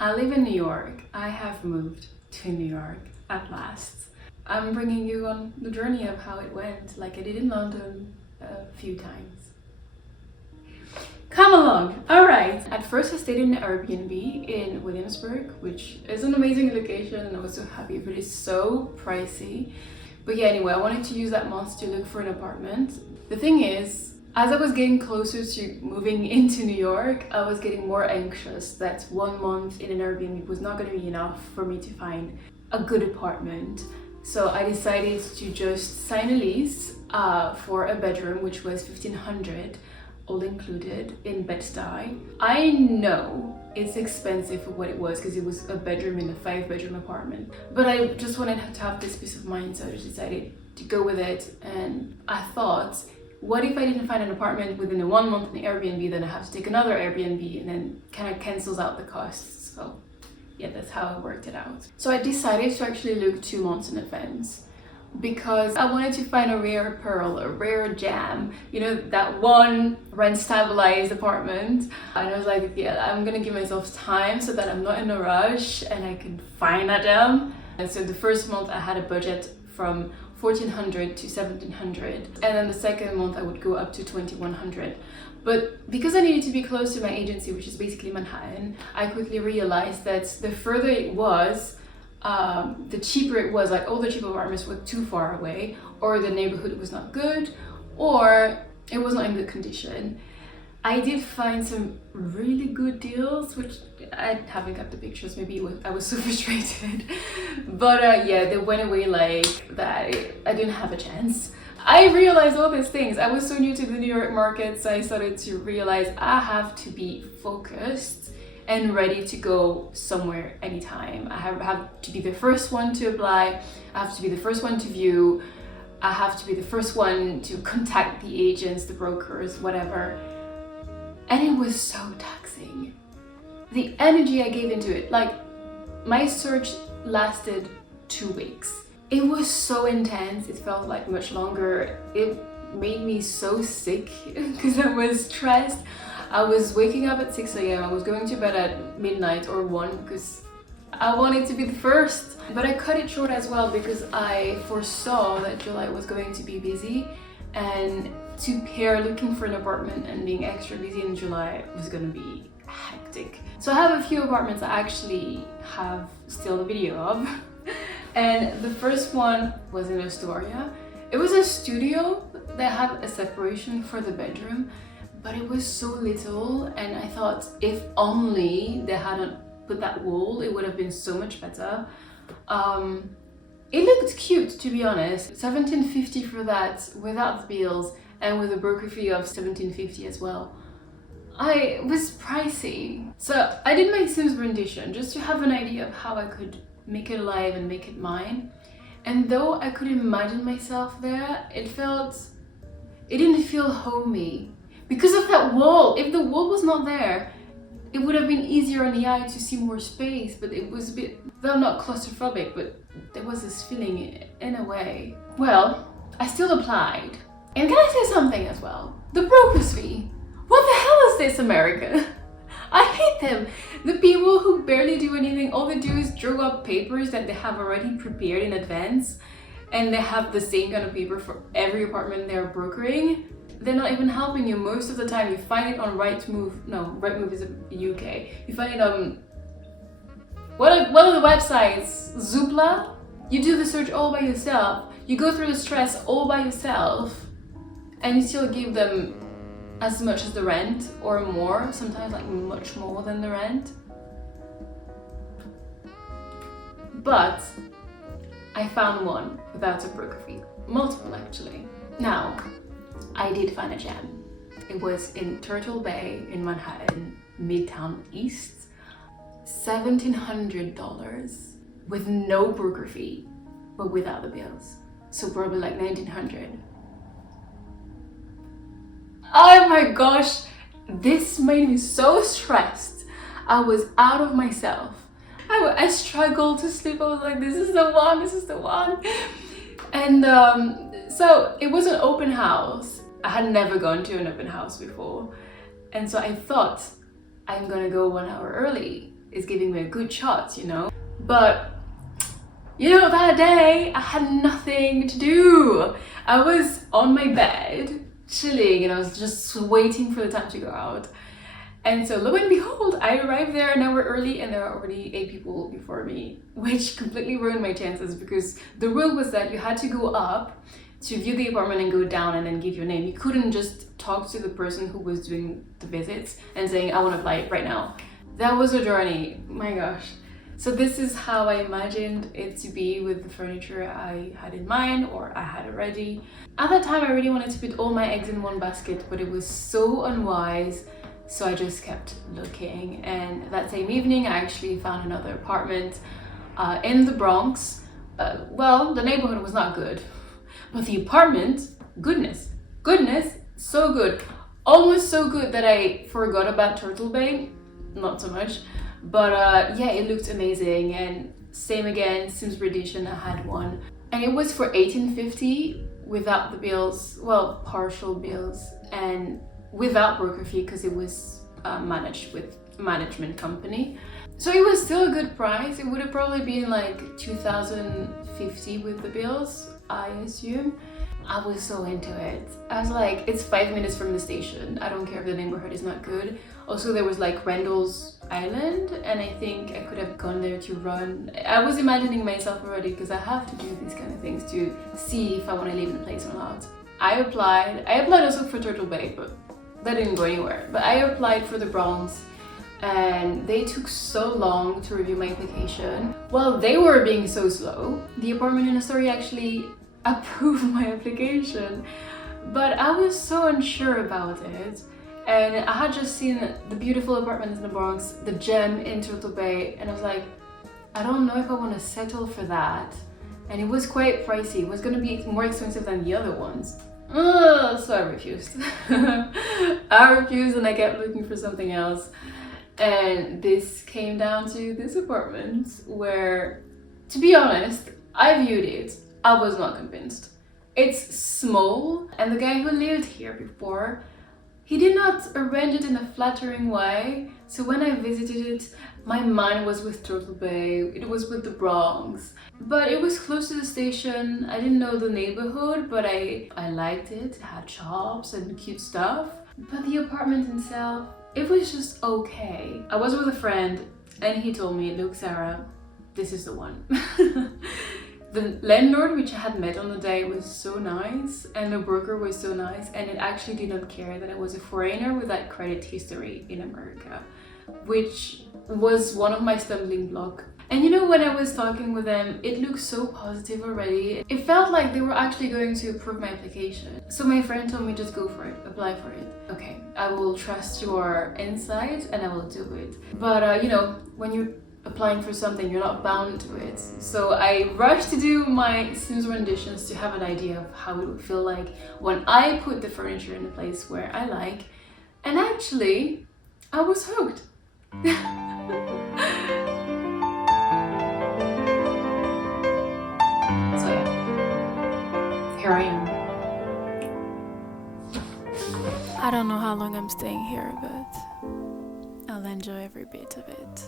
I live in New York. I have moved to New York at last. I'm bringing you on the journey of how it went, like I did in London a few times. Come along! Alright! At first I stayed in an Airbnb in Williamsburg, which is an amazing location and I was so happy, but it's so pricey. But yeah, anyway, I wanted to use that month to look for an apartment. The thing is, as I was getting closer to moving into New York, I was getting more anxious that 1 month in an Airbnb was not going to be enough for me to find a good apartment. So I decided to just sign a lease for a bedroom, which was $1,500, all included, in Bed-Stuy. I know it's expensive for what it was because it was a bedroom in a 5-bedroom apartment, but I just wanted to have this peace of mind, so I just decided to go with it. And I thought, what if I didn't find an apartment within the 1 month in the Airbnb, then I have to take another Airbnb and then kind of cancels out the costs. So yeah, that's how I worked it out. So I decided to actually look 2 months in advance because I wanted to find a rare pearl, a rare gem, you know, that one rent stabilized apartment. And I was like, yeah, I'm gonna give myself time so that I'm not in a rush and I can find that gem. And so the first month I had a budget from $1,400 to $1,700, and then the second month I would go up to $2,100. But because I needed to be close to my agency, which is basically Manhattan, I quickly realized that the further it was, the cheaper it was. Like all the cheap apartments were too far away, or the neighborhood was not good, or it was not in good condition. I did find some really good deals, which I haven't got the pictures, maybe I was so frustrated. But yeah, they went away like that. I didn't have a chance. I realized all these things. I was so new to the New York market, so I started to realize I have to be focused and ready to go somewhere anytime. I have to be the first one to apply, I have to be the first one to view, I have to be the first one to contact the agents, the brokers, whatever. And it was so taxing. The energy I gave into it, like my search lasted 2 weeks. It was so intense, it felt like much longer. It made me so sick because I was stressed. I was waking up at 6 a.m. I was going to bed at midnight or 1 because I wanted to be the first. But I cut it short as well because I foresaw that July was going to be busy, and to pair looking for an apartment and being extra busy in July was gonna be hectic. So I have a few apartments I actually have still a video of. And the first one was in Astoria. It was a studio that had a separation for the bedroom, but it was so little, and I thought if only they hadn't put that wall, it would have been so much better. It looked cute, to be honest. $1,750 for that without the bills and with a broker fee of $1,750 as well. It was pricey. So I did my Sims rendition just to have an idea of how I could make it alive and make it mine. And though I could imagine myself there, it didn't feel homey because of that wall. If the wall was not there, it would have been easier on the eye to see more space, but it was a bit, well, not claustrophobic, but there was this feeling in a way. Well, I still applied. And can I say something as well? The broker's fee. What the hell is this, America? I hate them. The people who barely do anything, all they do is draw up papers that they have already prepared in advance, and they have the same kind of paper for every apartment they're brokering. They're not even helping you most of the time. You find it on Rightmove. No, Rightmove is UK. You find it on what are the websites? Zoopla. You do the search all by yourself. You go through the stress all by yourself, and you still give them as much as the rent or more. Sometimes like much more than the rent. But I found one without a broker fee. Multiple actually. Now, I did find a gem. It was in Turtle Bay in Manhattan, Midtown East. $1,700 with no broker fee, but without the bills. So probably like $1,900. Oh my gosh, this made me so stressed. I was out of myself. I struggled to sleep. I was like, this is the one, this is the one. And so it was an open house. I had never gone to an open house before. And so I thought I'm gonna go 1 hour early is giving me a good shot, you know. But you know, that day I had nothing to do. I was on my bed chilling and I was just waiting for the time to go out. And so lo and behold, I arrived there an hour early and there were already 8 people before me, which completely ruined my chances because the rule was that you had to go up to view the apartment and go down and then give your name. You couldn't just talk to the person who was doing the visits and saying, I want to apply right now. That was a journey, my gosh. So this is how I imagined it to be with the furniture I had in mind or I had already. At that time, I really wanted to put all my eggs in one basket, but it was so unwise. So I just kept looking. And that same evening, I actually found another apartment in the Bronx. Well, the neighborhood was not good, but the apartment, goodness, so good. Almost so good that I forgot about Turtle Bay, not so much. But yeah, it looked amazing. And same again, Simsbury Edition, I had one. And it was for $18.50 without the bills, well, partial bills, and without broker fee because it was managed with a management company. So it was still a good price. It would have probably been like $2,050 with the bills, I assume. I was so into it. I was like, it's 5 minutes from the station. I don't care if the neighborhood is not good. Also, there was like Randall's Island, and I think I could have gone there to run. I was imagining myself already because I have to do these kind of things to see if I want to live in a place or not. I applied also for Turtle Bay, but that didn't go anywhere. But I applied for the Bronx, and they took so long to review my application. Well, they were being so slow. The apartment in Astoria actually approved my application, but I was so unsure about it. And I had just seen the beautiful apartments in the Bronx, the gem in Turtle Bay, and I was like, I don't know if I want to settle for that. And it was quite pricey. It was going to be more expensive than the other ones. So I refused. I refused and I kept looking for something else. And this came down to this apartment where, to be honest, I viewed it. I was not convinced. It's small, and the guy who lived here before, he did not arrange it in a flattering way. So when I visited it, my mind was with Turtle Bay, it was with the Bronx. But it was close to the station. I didn't know the neighborhood, but I liked it. It had shops and cute stuff. But the apartment itself, it was just okay. I was with a friend and he told me, look, Sarah, this is the one. The landlord, which I had met on the day, was so nice, and the broker was so nice, and it actually did not care that I was a foreigner without credit history in America, which was one of my stumbling blocks. And you know, when I was talking with them, it looked so positive already. It felt like they were actually going to approve my application. So my friend told me, just go for it, apply for it. Okay, I will trust your insight and I will do it. But you know, when you're applying for something, you're not bound to it. So I rushed to do my Sims renditions to have an idea of how it would feel like when I put the furniture in a place where I like. And actually, I was hooked. So yeah, here I am. I don't know how long I'm staying here, but I'll enjoy every bit of it.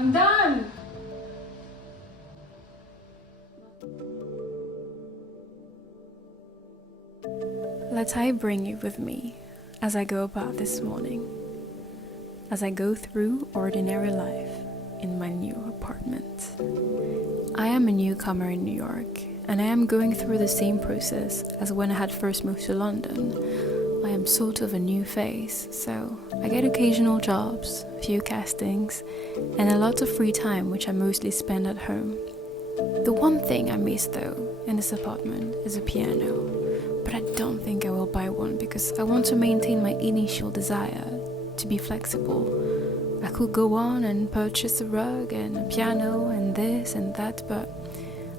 I'm done! Let I bring you with me as I go about this morning, as I go through ordinary life in my new apartment. I am a newcomer in New York, and I am going through the same process as when I had first moved to London. I am sort of a new face, so I get occasional jobs, few castings, and a lot of free time which I mostly spend at home. The one thing I miss though in this apartment is a piano, but I don't think I will buy one because I want to maintain my initial desire to be flexible. I could go on and purchase a rug and a piano and this and that, but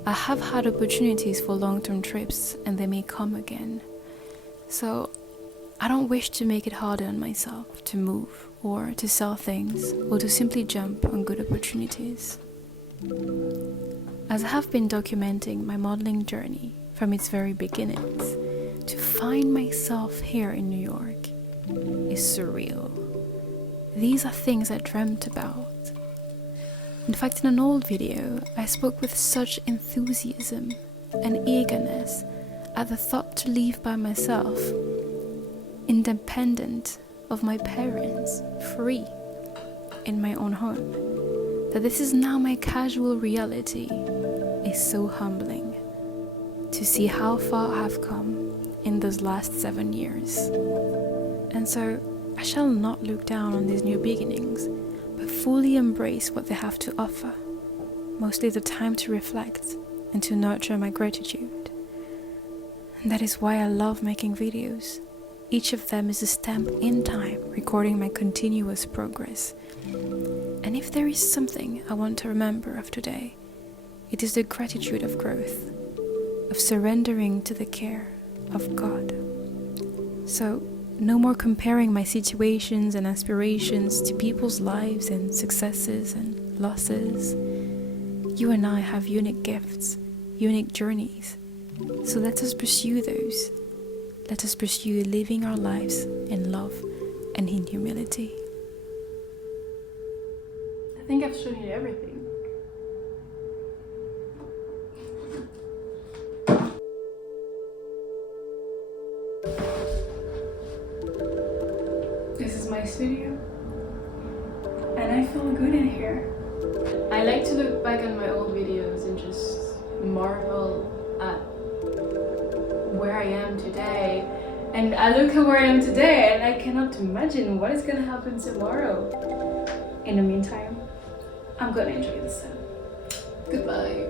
I have had opportunities for long-term trips and they may come again. So I don't wish to make it harder on myself to move or to sell things or to simply jump on good opportunities. As I have been documenting my modeling journey from its very beginnings, to find myself here in New York is surreal. These are things I dreamt about. In fact, in an old video, I spoke with such enthusiasm and eagerness at the thought to live by myself, independent of my parents, free, in my own home, that this is now my casual reality is so humbling to see how far I've come in those last 7 years. And so I shall not look down on these new beginnings, but fully embrace what they have to offer, mostly the time to reflect and to nurture my gratitude. And that is why I love making videos. Each of them is a stamp in time, recording my continuous progress. And if there is something I want to remember of today, it is the gratitude of growth, of surrendering to the care of God. So, no more comparing my situations and aspirations to people's lives and successes and losses. You and I have unique gifts, unique journeys. So let us pursue those. Let us pursue living our lives in love and in humility. I think I've shown you everything. This is my studio, and I feel good in here. I like to look back on my old videos and just marvel at where I am today. And I look at where I am today and I cannot imagine what is gonna happen tomorrow. In the meantime, I'm gonna enjoy the sun. Goodbye.